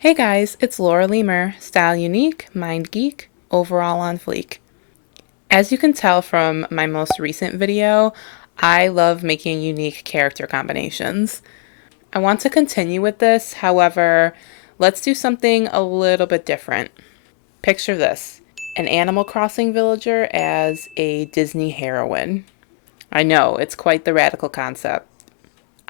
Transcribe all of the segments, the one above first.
Hey guys, it's Laura Lemur, style unique, mind geek, overall on fleek. As you can tell from my most recent video, I love making unique character combinations. I want to continue with this, however, let's do something a little bit different. Picture this, an Animal Crossing villager as a Disney heroine. I know, it's quite the radical concept.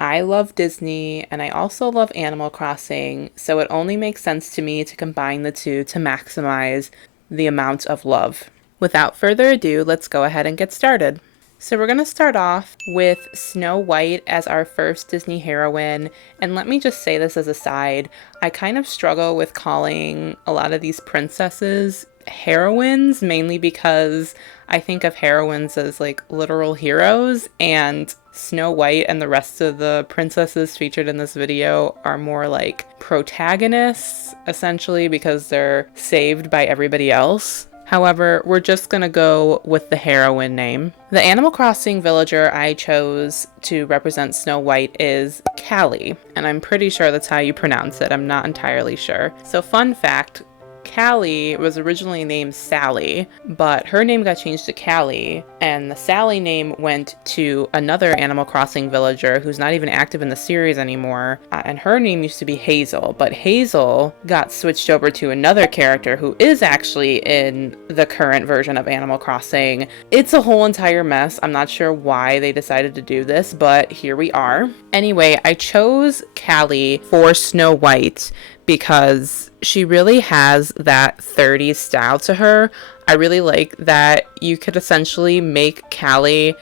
I love Disney and I also love Animal Crossing, so it only makes sense to me to combine the two to maximize the amount of love. Without further ado, let's go ahead and get started. So we're going to start off with Snow White as our first Disney heroine, and let me just say this as a side, I kind of struggle with calling a lot of these princesses heroines, mainly because I think of heroines as like literal heroes, and Snow White and the rest of the princesses featured in this video are more like protagonists, essentially, because they're saved by everybody else. However, we're just gonna go with the heroine name. The Animal Crossing villager I chose to represent Snow White is Callie, and I'm pretty sure that's how you pronounce it. I'm not entirely sure. So fun fact, Callie was originally named Sally, but her name got changed to Callie, and the Sally name went to another Animal Crossing villager who's not even active in the series anymore, and her name used to be Hazel, but Hazel got switched over to another character who is actually in the current version of Animal Crossing. It's a whole entire mess. I'm not sure why they decided to do this, but here we are. Anyway, I chose Callie for Snow White because she really has that 30s style to her. I really like that you could essentially make Callie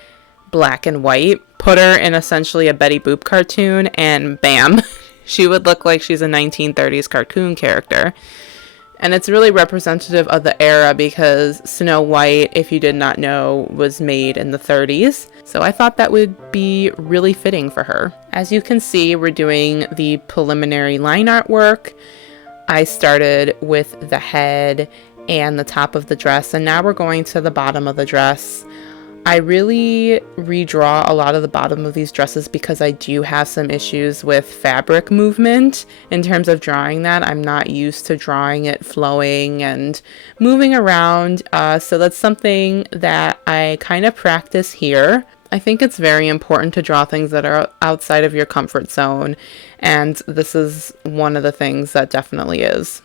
black and white, put her in essentially a Betty Boop cartoon, and bam, she would look like she's a 1930s cartoon character. And it's really representative of the era because Snow White, if you did not know, was made in the 30s. So I thought that would be really fitting for her. As you can see, we're doing the preliminary line art work. I started with the head and the top of the dress, and now we're going to the bottom of the dress. I really redraw a lot of the bottom of these dresses because I do have some issues with fabric movement in terms of drawing that. I'm not used to drawing it flowing and moving around, so that's something that I kind of practice here. I think it's very important to draw things that are outside of your comfort zone, and this is one of the things that definitely is.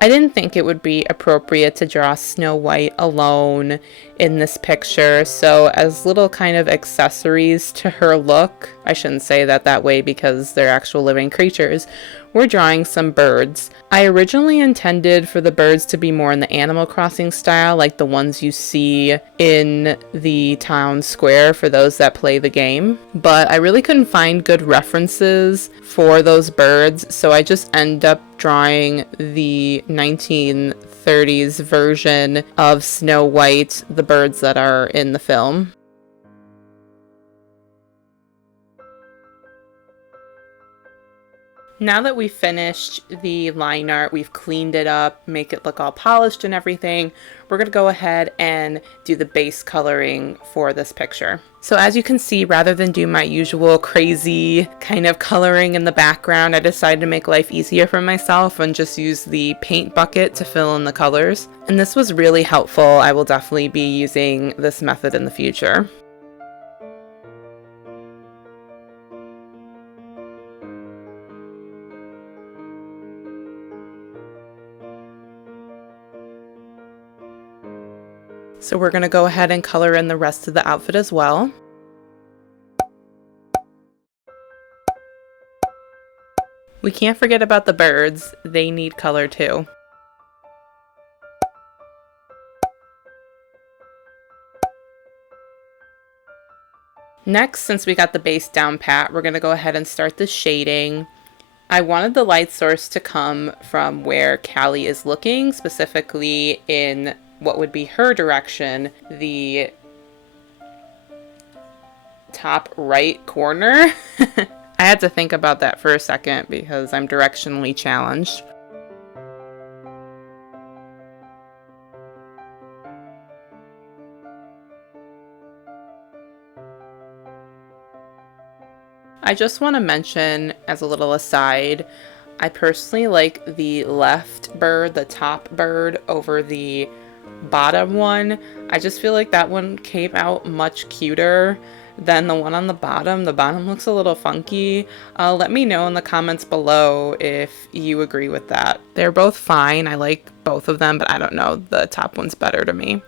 I didn't think it would be appropriate to draw Snow White alone in this picture, so as little kind of accessories to her look, I shouldn't say that way because they're actual living creatures, we're drawing some birds. I originally intended for the birds to be more in the Animal Crossing style, like the ones you see in the town square for those that play the game, but I really couldn't find good references for those birds, so I just end up drawing the 1930s version of Snow White, the birds that are in the film. Now that we've finished the line art, we've cleaned it up, make it look all polished and everything, we're going to go ahead and do the base coloring for this picture. So as you can see, rather than do my usual crazy kind of coloring in the background, I decided to make life easier for myself and just use the paint bucket to fill in the colors. And this was really helpful. I will definitely be using this method in the future. So we're going to go ahead and color in the rest of the outfit as well. We can't forget about the birds. They need color too. Next, since we got the base down pat, we're going to go ahead and start the shading. I wanted the light source to come from where Callie is looking, specifically in what would be her direction, the top right corner. I had to think about that for a second because I'm directionally challenged. I just want to mention, as a little aside, I personally like the left bird, the top bird, over the bottom one. I just feel like that one came out much cuter than the one on the bottom. The bottom looks a little funky. Let me know in the comments below if you agree with that. They're both fine. I like both of them, but I don't know. The top one's better to me.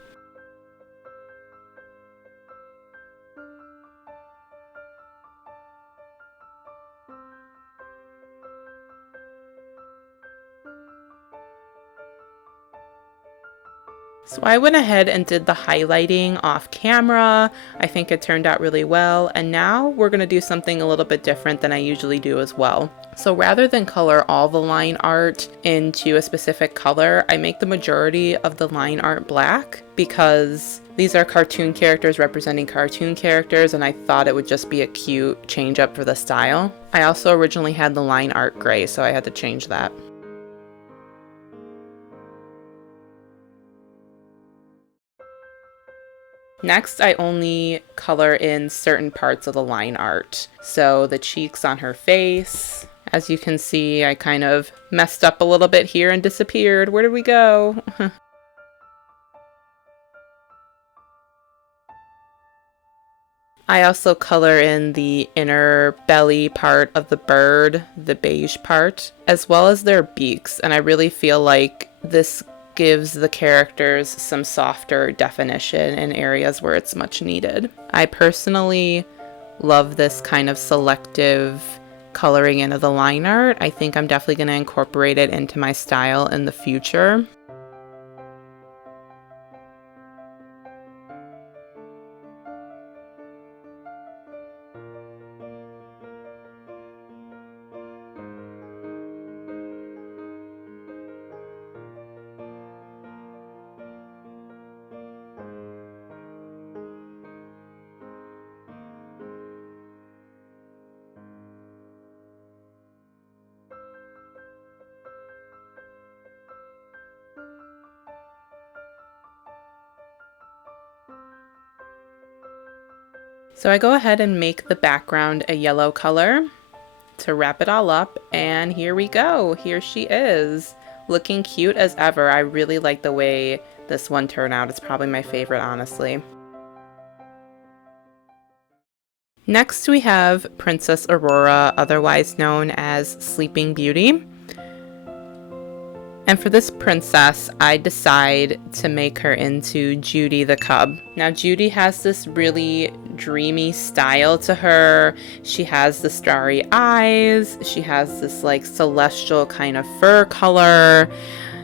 So I went ahead and did the highlighting off camera. I think it turned out really well. And now we're going to do something a little bit different than I usually do as well. So rather than color all the line art into a specific color, I make the majority of the line art black because these are cartoon characters representing cartoon characters, and I thought it would just be a cute change up for the style. I also originally had the line art gray, so I had to change that. Next, I only color in certain parts of the line art. So the cheeks on her face. As you can see, I kind of messed up a little bit here and disappeared. Where did we go? I also color in the inner belly part of the bird, the beige part, as well as their beaks. And I really feel like this gives the characters some softer definition in areas where it's much needed. I personally love this kind of selective coloring into the line art. I think I'm definitely going to incorporate it into my style in the future. So I go ahead and make the background a yellow color to wrap it all up, and here we go. Here she is, looking cute as ever. I really like the way this one turned out. It's probably my favorite, honestly. Next we have Princess Aurora, otherwise known as Sleeping Beauty. And for this princess, I decide to make her into Judy the Cub. Now, Judy has this really dreamy style to her. She has the starry eyes. She has this like celestial kind of fur color.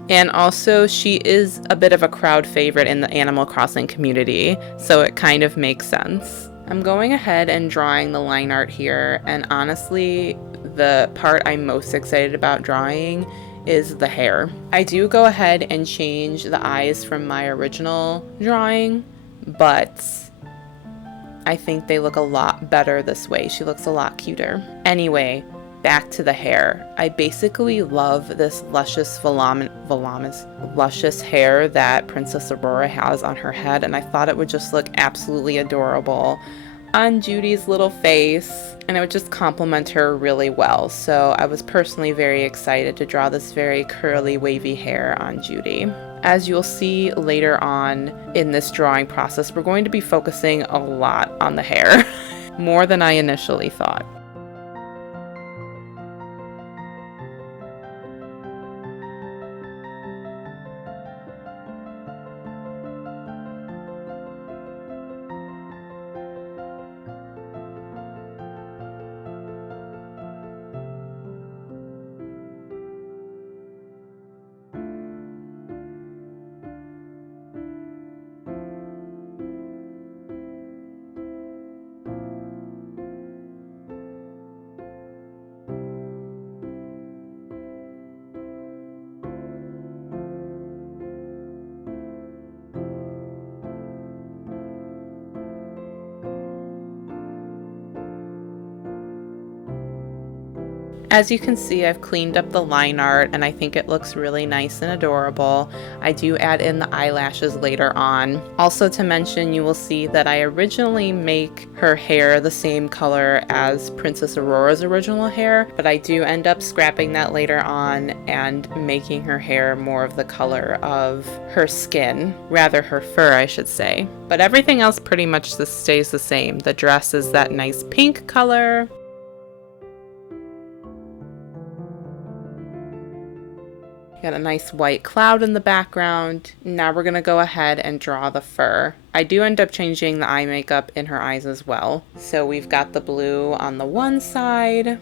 And also, she is a bit of a crowd favorite in the Animal Crossing community, so it kind of makes sense. I'm going ahead and drawing the line art here, and honestly, the part I'm most excited about drawing is the hair. I do go ahead and change the eyes from my original drawing, but I think they look a lot better this way. She looks a lot cuter. Anyway, back to the hair. I basically love this luscious luscious hair that Princess Aurora has on her head, and I thought it would just look absolutely adorable on Judy's little face, and it would just complement her really well. So I was personally very excited to draw this very curly, wavy hair on Judy. As you'll see later on in this drawing process, we're going to be focusing a lot on the hair, more than I initially thought. As you can see, I've cleaned up the line art and I think it looks really nice and adorable. I do add in the eyelashes later on. Also to mention, you will see that I originally make her hair the same color as Princess Aurora's original hair, but I do end up scrapping that later on and making her hair more of the color of her skin, rather her fur I should say. But everything else pretty much stays the same. The dress is that nice pink color. Got a nice white cloud in the background. Now we're gonna go ahead and draw the fur. I do end up changing the eye makeup in her eyes as well. So we've got the blue on the one side.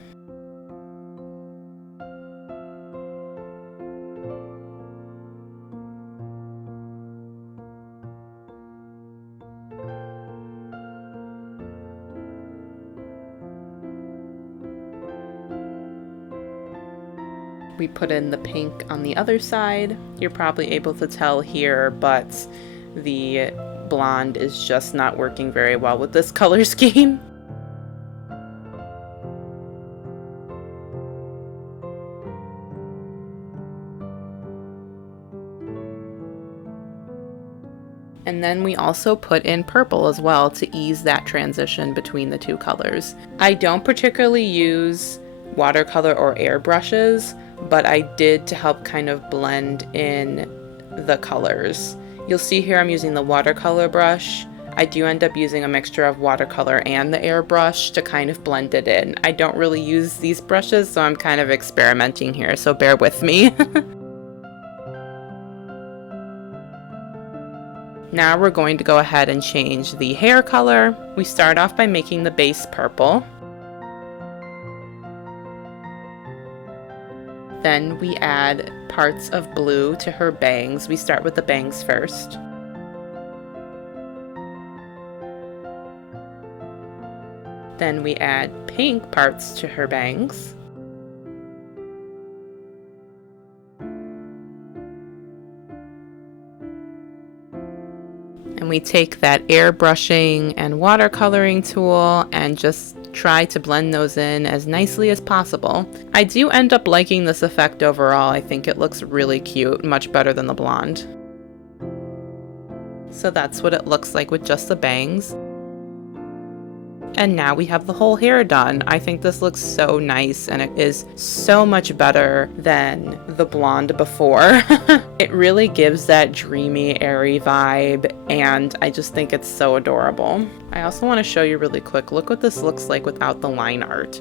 We put in the pink on the other side. You're probably able to tell here, but the blonde is just not working very well with this color scheme. And then we also put in purple as well to ease that transition between the two colors. I don't particularly use watercolor or airbrushes, but I did to help kind of blend in the colors. You'll see here I'm using the watercolor brush. I do end up using a mixture of watercolor and the airbrush to kind of blend it in. I don't really use these brushes, so I'm kind of experimenting here, so bear with me. Now we're going to go ahead and change the hair color. We start off by making the base purple. Then we add parts of blue to her bangs. We start with the bangs first. Then we add pink parts to her bangs. And we take that airbrushing and watercoloring tool and just try to blend those in as nicely as possible. I do end up liking this effect overall. I think it looks really cute, much better than the blonde. So that's what it looks like with just the bangs. And now we have the whole hair done. I think this looks so nice and it is so much better than the blonde before. It really gives that dreamy, airy vibe and I just think it's so adorable. I also want to show you really quick, look what this looks like without the line art.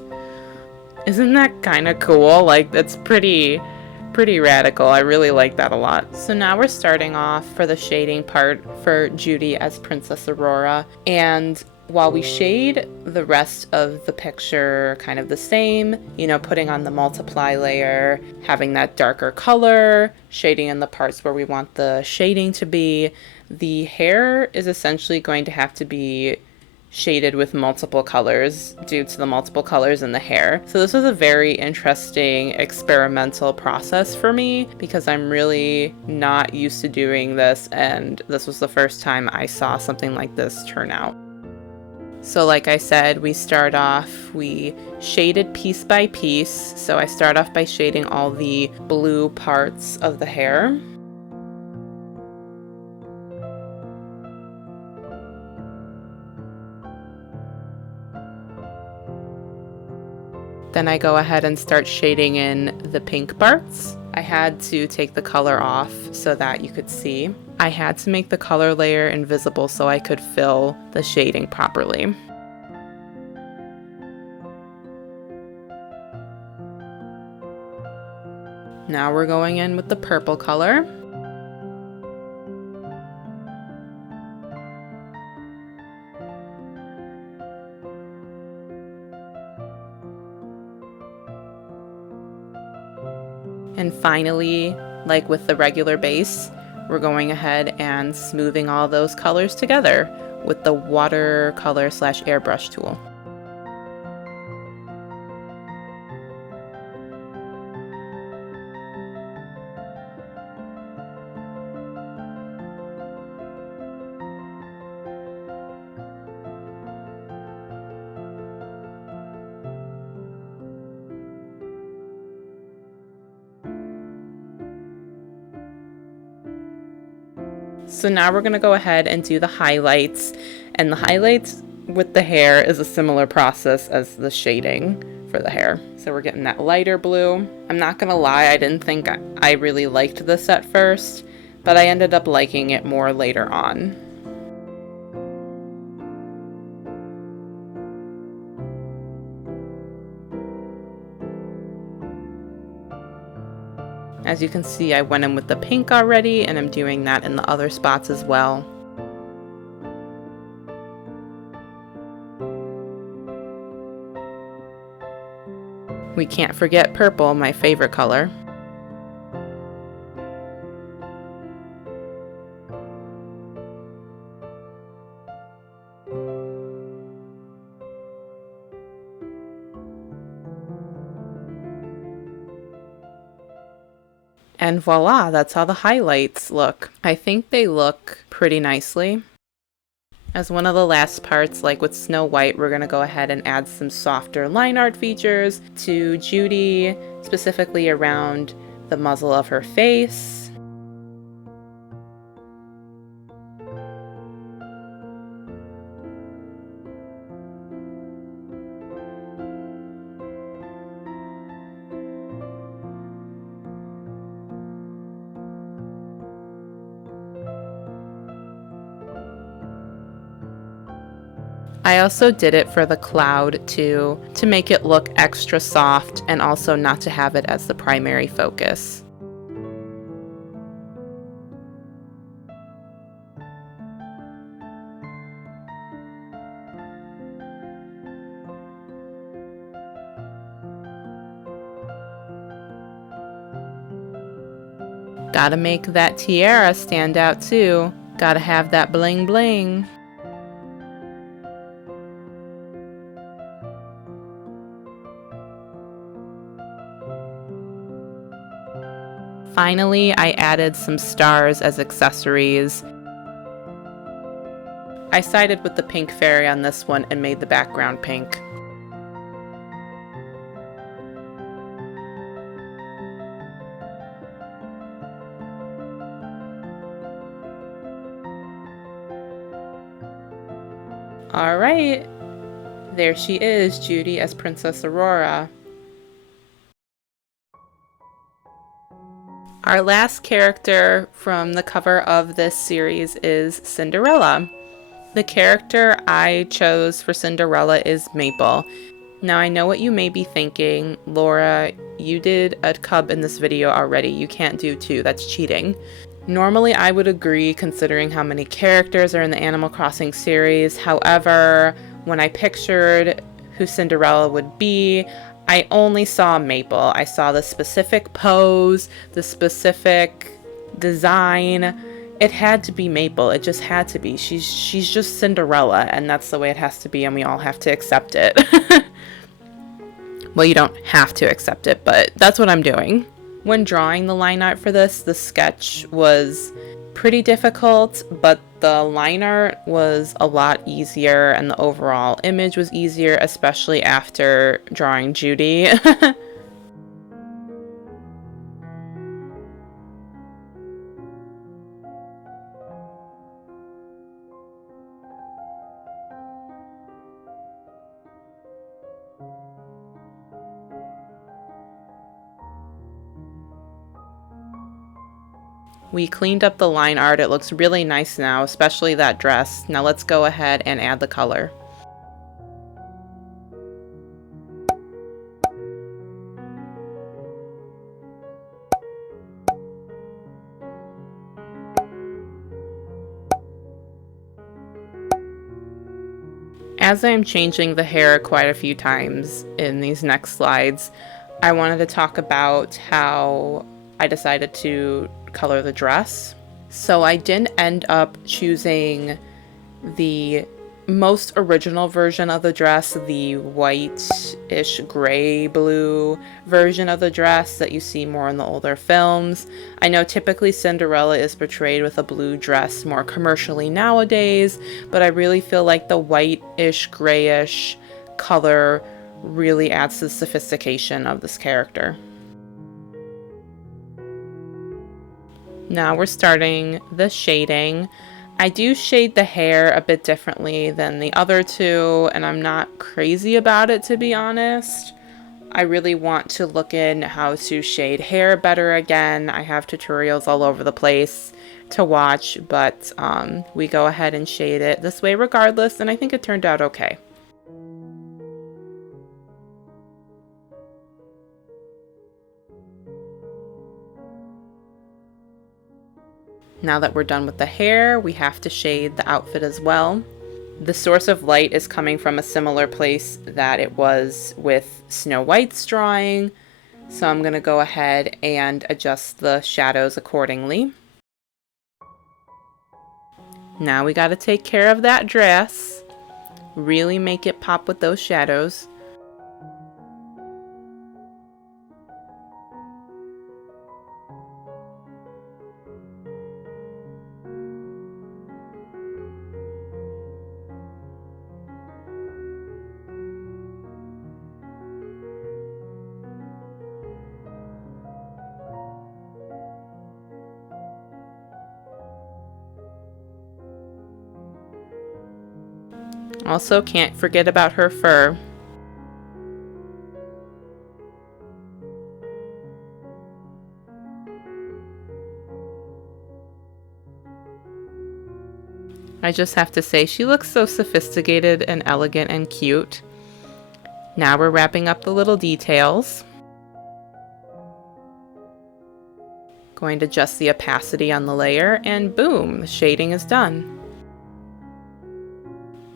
Isn't that kind of cool? Like, that's pretty radical. I really like that a lot. So now we're starting off for the shading part for Judy as Princess Aurora, and while we shade the rest of the picture kind of the same, you know, putting on the multiply layer, having that darker color, shading in the parts where we want the shading to be, the hair is essentially going to have to be shaded with multiple colors due to the multiple colors in the hair. So this was a very interesting experimental process for me because I'm really not used to doing this, and this was the first time I saw something like this turn out. So like I said, we shaded piece by piece. So I start off by shading all the blue parts of the hair. Then I go ahead and start shading in the pink parts. I had to take the color off so that you could see. I had to make the color layer invisible so I could fill the shading properly. Now we're going in with the purple color. And finally, like with the regular base, we're going ahead and smoothing all those colors together with the watercolor / airbrush tool. So now we're going to go ahead and do the highlights, and the highlights with the hair is a similar process as the shading for the hair. So we're getting that lighter blue. I'm not going to lie, I didn't think I really liked this at first, but I ended up liking it more later on. As you can see, I went in with the pink already, and I'm doing that in the other spots as well. We can't forget purple, my favorite color. And voila, that's how the highlights look. I think they look pretty nicely. As one of the last parts, like with Snow White, we're going to go ahead and add some softer line art features to Judy, specifically around the muzzle of her face. I also did it for the cloud too, to make it look extra soft and also not to have it as the primary focus. Gotta make that tiara stand out too. Gotta have that bling bling. Finally, I added some stars as accessories. I sided with the pink fairy on this one and made the background pink. Alright, there she is, Judy as Princess Aurora. Our last character from the cover of this series is Cinderella. The character I chose for Cinderella is Maple. Now I know what you may be thinking, Laura, you did a cub in this video already, you can't do two, that's cheating. Normally I would agree considering how many characters are in the Animal Crossing series, however, when I pictured who Cinderella would be, I only saw Maple. I saw the specific pose, the specific design. It had to be Maple. It just had to be. She's just Cinderella, and that's the way it has to be, and we all have to accept it. Well, you don't have to accept it, but that's what I'm doing. When drawing the line art for this, the sketch was pretty difficult, but the line art was a lot easier and the overall image was easier, especially after drawing Judy. We cleaned up the line art. It looks really nice now, especially that dress. Now let's go ahead and add the color. As I'm changing the hair quite a few times in these next slides, I wanted to talk about how I decided to color the dress. So I didn't end up choosing the most original version of the dress, the white-ish gray blue version of the dress that you see more in the older films. I know typically Cinderella is portrayed with a blue dress more commercially nowadays, but I really feel like the white-ish grayish color really adds to the sophistication of this character. Now we're starting the shading. I do shade the hair a bit differently than the other two, and I'm not crazy about it, to be honest. I really want to look in how to shade hair better again. I have tutorials all over the place to watch, but we go ahead and shade it this way regardless, and I think it turned out okay. Now that we're done with the hair, we have to shade the outfit as well. The source of light is coming from a similar place that it was with Snow White's drawing, so I'm going to go ahead and adjust the shadows accordingly. Now we got to take care of that dress. Really make it pop with those shadows. Also, can't forget about her fur. I just have to say, she looks so sophisticated and elegant and cute. Now we're wrapping up the little details. Going to adjust the opacity on the layer, and boom, the shading is done.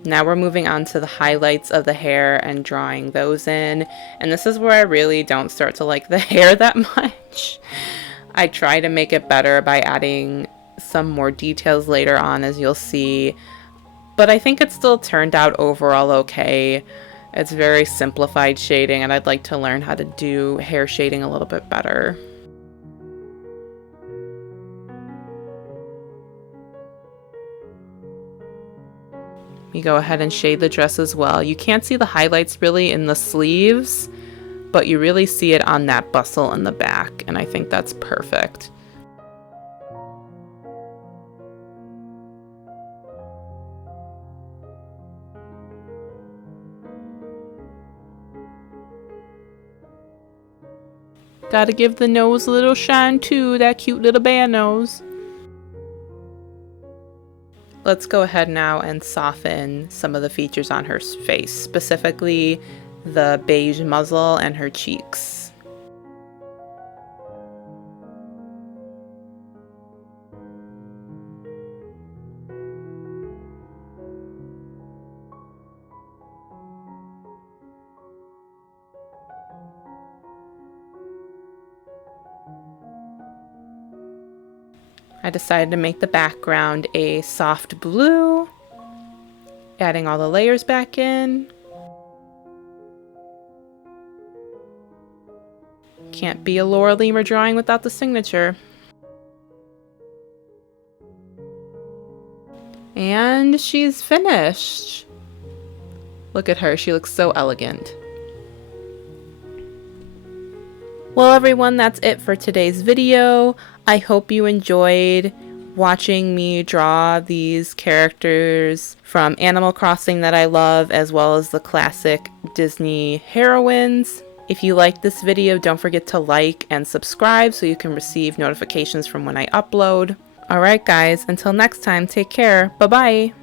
Now we're moving on to the highlights of the hair and drawing those in. And this is where I really don't start to like the hair that much. I try to make it better by adding some more details later on, as you'll see. But I think it still turned out overall okay. It's very simplified shading, and I'd like to learn how to do hair shading a little bit better. You go ahead and shade the dress as well. You can't see the highlights really in the sleeves, but you really see it on that bustle in the back, and I think that's perfect. Gotta give the nose a little shine too, that cute little bear nose. Let's go ahead now and soften some of the features on her face, specifically the beige muzzle and her cheeks. I decided to make the background a soft blue, adding all the layers back in. Can't be a Laura Lemur drawing without the signature. And she's finished. Look at her, she looks so elegant. Well everyone, that's it for today's video. I hope you enjoyed watching me draw these characters from Animal Crossing that I love, as well as the classic Disney heroines. If you liked this video, don't forget to like and subscribe so you can receive notifications from when I upload. Alright guys, until next time, take care. Bye-bye.